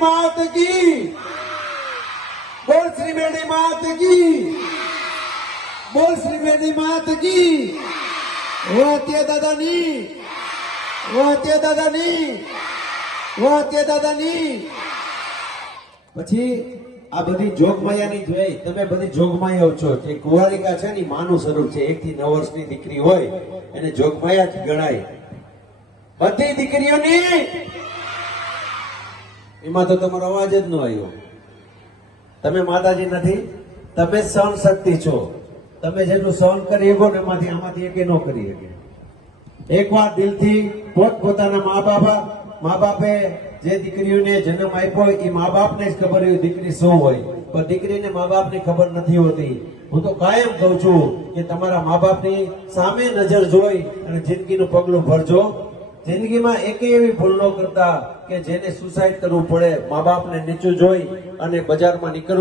मात की, बोल श्री मेरी मात की, बोल श्री मेरी मात की। वो ते दादानी, वो ते दादानी, वो તે દાદાની। પછી આ બધી જોગમાયાની જોઈ, તમે બધી જોગમાયાઓ છો। જે કુંવારિકા છે ને માનું સ્વરૂપ છે, 1 થી 9 વર્ષની દીકરી હોય એને જોગમાયા જ ગણાય। બધી દીકરીઓની એમાં તો તમારો અવાજ જ ન આવ્યો। તમે માતાજી નથી, તમે સહન શક્તિ છો। તમે જેટલું સહન કરી શકો ને આમાંથી એકે ન કરી શકે। એકવાર દિલથી પોતપોતાના મા બાપે જે દીકરીઓને જન્મ આપ્યો એ મા બાપને જ ખબર હોય દીકરી શું હોય, પણ દીકરીને મા બાપની ખબર નથી હોતી। હું તો કાયમ કહું છું કે તમારા મા બાપની સામે નજર જોઈ અને જિંદગીનું પગલું ભરજો। જિંદગીમાં એકેય એવી ભૂલ ન કરતા કે જેને સુસાઇડ કરવું પડે, મા બાપને નીચું જોઈ અને બજારમાં નીકળવું